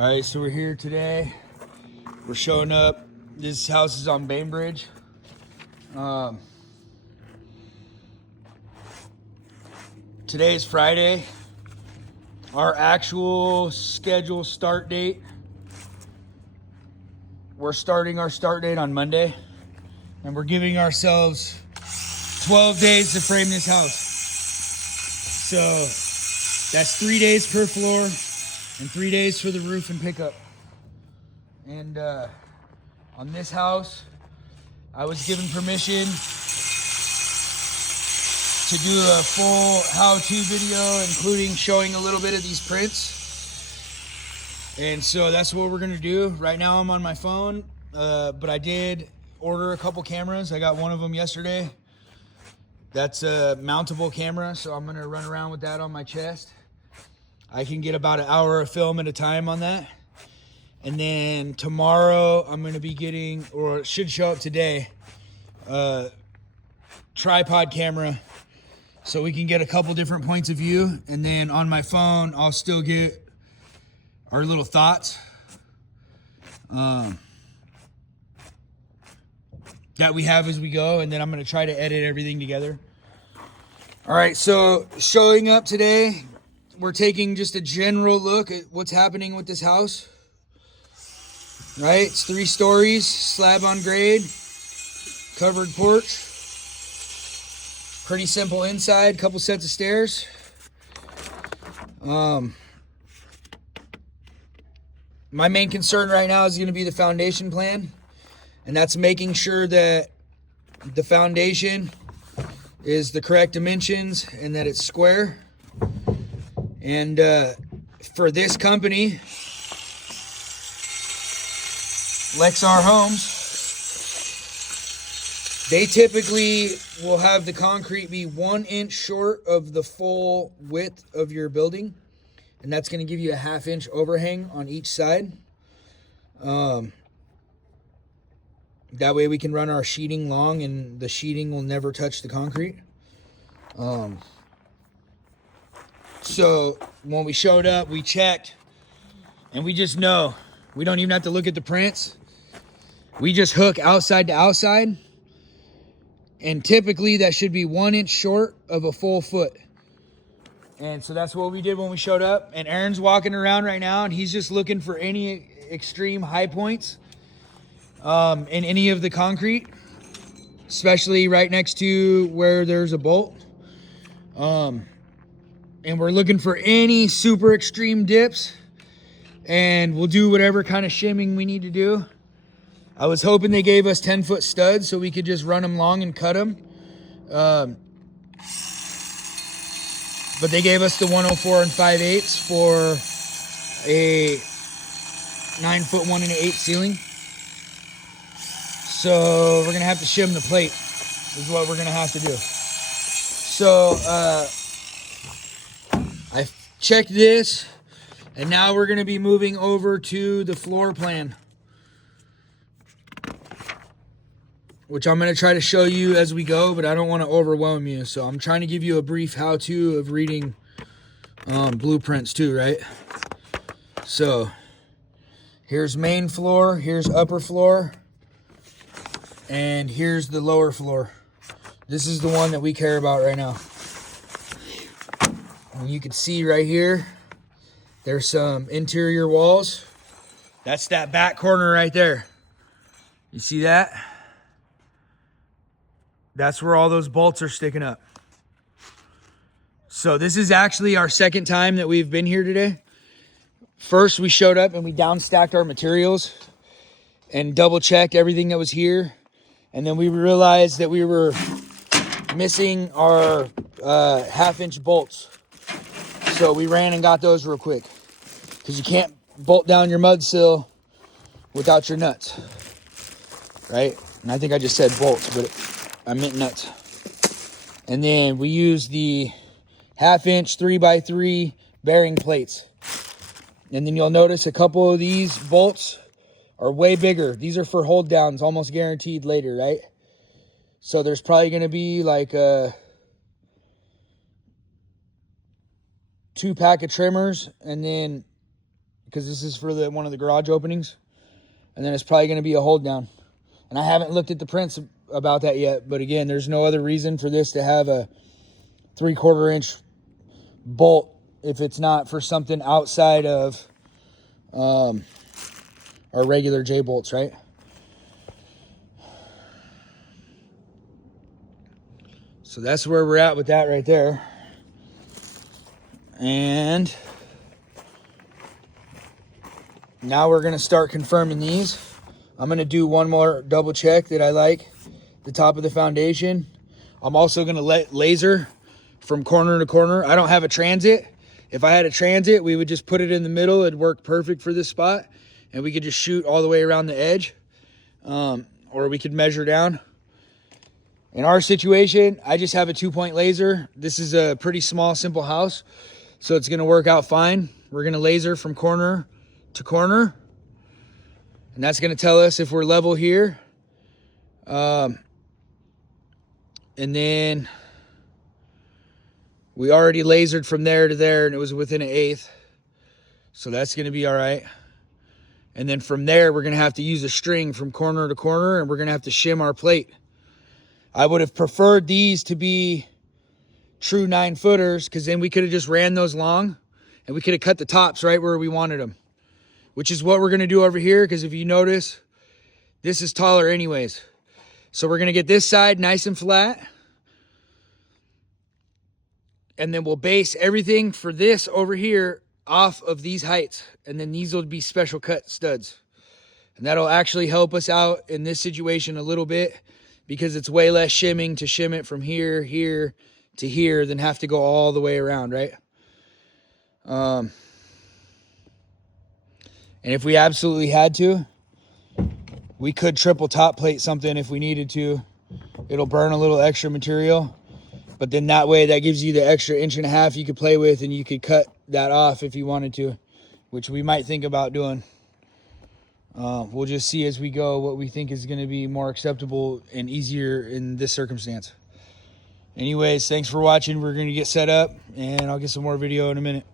All right, so we're here today. We're showing up. This house is on Bainbridge. Today is Friday. Our actual schedule start date. We're starting our start date on Monday, and we're giving ourselves 12 days to frame this house. So that's 3 days per floor and 3 days for the roof and pickup. And on this house, I was given permission to do a full how-to video, including showing a little bit of these prints. And so that's what we're gonna do. Right now I'm on my phone, but I did order a couple cameras. I got one of them yesterday. That's a mountable camera, so I'm gonna run around with that on my chest. I can get about an hour of film at a time on that. And then tomorrow I'm gonna be getting, or it should show up today, a tripod camera so we can get a couple different points of view. And then on my phone, I'll still get our little thoughts that we have as we go. And then I'm gonna try to edit everything together. All right, so showing up today, we're taking just a general look at what's happening with this house. Right, it's 3 stories, slab on grade, covered porch. Pretty simple inside, couple sets of stairs. My main concern right now is gonna be the foundation plan. And that's making sure that the foundation is the correct dimensions and that it's square. And for this company, Lexar Homes, they typically will have the concrete be 1 inch short of the full width of your building. And that's going to give you a 1/2 inch overhang on each side. That way we can run our sheeting long and the sheeting will never touch the concrete. So when we showed up, we checked, and we just know. We don't even have to look at the prints. We just hook outside to outside. And typically that should be 1 inch short of a full foot. And so that's what we did when we showed up. And Aaron's walking around right now, and he's just looking for any extreme high points in any of the concrete, especially right next to where there's a bolt. And we're looking for any super extreme dips, and we'll do whatever kind of shimming we need to do. I was hoping they gave us 10-foot studs so we could just run them long and cut them. But they gave us the 104 and 5/8 for a 9-foot 1 1/8 ceiling. So we're gonna have to shim the plate is what we're gonna have to do. So I checked this, and now we're gonna be moving over to the floor plan, which I'm going to try to show you as we go, but I don't want to overwhelm you. So I'm trying to give you a brief how-to of reading blueprints too, right? So here's main floor, here's upper floor, and here's the lower floor. This is the one that we care about right now. And you can see right here, there's some interior walls. That's that back corner right there. You see that? That's where all those bolts are sticking up. So this is actually our second time that we've been here today. First, we showed up and we downstacked our materials and double checked everything that was here. And then we realized that we were missing our 1/2 inch bolts. So we ran and got those real quick, because you can't bolt down your mud sill without your nuts, right? And I think I just said bolts, but I meant nuts. And then we use the 1/2 inch 3x3 bearing plates. And then you'll notice a couple of these bolts are way bigger. These are for hold downs, almost guaranteed later, right? So there's probably going to be like a 2 pack of trimmers and then because this is for one of the garage openings. And then it's probably going to be a hold down. And I haven't looked at the prints about that yet. But again, there's no other reason for this to have a 3/4 inch bolt if it's not for something outside of our regular J bolts, right? So that's where we're at with that right there. And now we're going to start confirming these. I'm going to do one more double check that I like the top of the foundation. I'm also going to let laser from corner to corner. I don't have a transit. If I had a transit, we would just put it in the middle. It'd work perfect for this spot. And we could just shoot all the way around the edge. Or we could measure down. In our situation, I just have a 2-point laser. This is a pretty small, simple house. So it's going to work out fine. We're going to laser from corner to corner. And that's going to tell us if we're level here. And then we already lasered from there to there, and it was within 1/8. So that's going to be all right. And then from there, we're going to have to use a string from corner to corner, and we're going to have to shim our plate. I would have preferred these to be true 9-footers, because then we could have just ran those long, and we could have cut the tops right where we wanted them, which is what we're going to do over here, because if you notice, this is taller anyways. So we're going to get this side nice and flat. And then we'll base everything for this over here off of these heights. And then these will be special cut studs. And that'll actually help us out in this situation a little bit, because it's way less shimming to shim it from here, here to here than have to go all the way around, right? And if we absolutely had to, we could triple top plate something if we needed to. It'll burn a little extra material. But then that way, that gives you the extra 1.5 inches you could play with, and you could cut that off if you wanted to, which we might think about doing. We'll just see as we go what we think is going to be more acceptable and easier in this circumstance. Anyways, thanks for watching. We're going to get set up, and I'll get some more video in a minute.